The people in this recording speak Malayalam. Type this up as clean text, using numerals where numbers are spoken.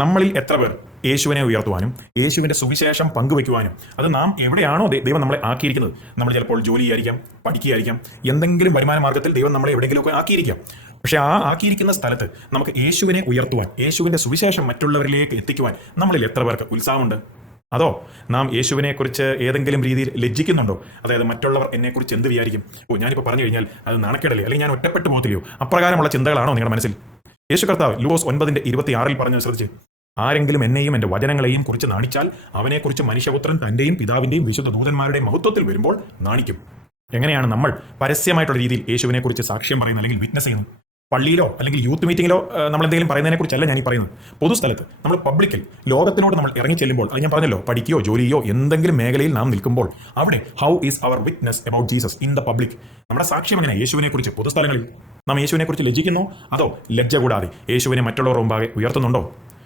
നമ്മളിൽ എത്ര പേർ യേശുവിനെ ഉയർത്തുവാനും യേശുവിൻ്റെ സുവിശേഷം പങ്കുവയ്ക്കുവാനും അത് നാം എവിടെയാണോ ദൈവം നമ്മളെ ആക്കിയിരിക്കുന്നത്, നമ്മൾ ചിലപ്പോൾ ജോലിയായിരിക്കാം, പഠിക്കുകയായിരിക്കാം, എന്തെങ്കിലും വരുമാന മാർഗ്ഗത്തിൽ ദൈവം നമ്മളെ എവിടെയെങ്കിലുമൊക്കെ ആക്കിയിരിക്കാം. പക്ഷെ ആ ആക്കിയിരിക്കുന്ന സ്ഥലത്ത് നമുക്ക് യേശുവിനെ ഉയർത്തുവാൻ, യേശുവിൻ്റെ സുവിശേഷം മറ്റുള്ളവരിലേക്ക് എത്തിക്കുവാൻ നമ്മളിൽ എത്ര പേർക്ക് ഉത്സാഹമുണ്ട്? അതോ നാം യേശുവിനെക്കുറിച്ച് ഏതെങ്കിലും രീതിയിൽ ലജ്ജിക്കുന്നുണ്ടോ? അതായത് മറ്റുള്ളവർ എന്നെക്കുറിച്ച് എന്ത് വിചാരിക്കും, ഞാനിപ്പോൾ പറഞ്ഞു കഴിഞ്ഞാൽ അത് നാണക്കേടല്ലേ, അല്ലെങ്കിൽ ഞാൻ ഒറ്റപ്പെട്ടു പോകത്തില്ലയോ, അപ്രകാരമുള്ള ചിന്തകളാണോ നിങ്ങളുടെ മനസ്സിൽ? യേശു കർത്താവ് ലൂക്കോസ് 9:26 പറഞ്ഞു, ശ്രദ്ധിച്ച്, ആരെങ്കിലും എന്നെയും എൻ്റെ വചനങ്ങളെയും കുറിച്ച് നാണിച്ചാൽ അവനെക്കുറിച്ച് മനുഷ്യപുത്രൻ തൻ്റെയും പിതാവിൻ്റെയും വിശുദ്ധ ദൂതന്മാരുടെയും മഹത്വത്തിൽ വരുമ്പോൾ നാണിക്കും. എങ്ങനെയാണ് നമ്മൾ പരസ്യമായിട്ടുള്ള രീതിയിൽ യേശുവിനെക്കുറിച്ച് സാക്ഷ്യം പറയുന്നത് അല്ലെങ്കിൽ വിറ്റ്നസ് ചെയ്യുന്നത്? പള്ളിയിലോ അല്ലെങ്കിൽ യൂത്ത് മീറ്റിങ്ങിലോ നമ്മൾ എന്തെങ്കിലും പറയുന്നതിനെക്കുറിച്ചല്ല ഞാൻ ഈ പറയുന്നത്. പൊതുസ്ഥലത്ത് നമ്മൾ പബ്ലിക്കിൽ ലോകത്തിനോട് നമ്മൾ ഇറങ്ങി ചെല്ലുമ്പോൾ, അത് ഞാൻ പറഞ്ഞല്ലോ, പഠിക്കുകയോ ജോലിയോ എന്തെങ്കിലും മേഖലയിൽ നാം നിൽക്കുമ്പോൾ അവിടെ how is our witness about Jesus in the public? നമ്മുടെ സാക്ഷ്യം എങ്ങനെ യേശുവിനെക്കുറിച്ച് പൊതുസ്ഥലങ്ങളിൽ? നാം യേശുവിനെക്കുറിച്ച് ലജ്ജിക്കുന്നോ അതോ ലജ്ജ കൂടാതെ യേശുവിനെ മറ്റുള്ളവർ മുമ്പാകെ ഉയർത്തുന്നുണ്ടോ?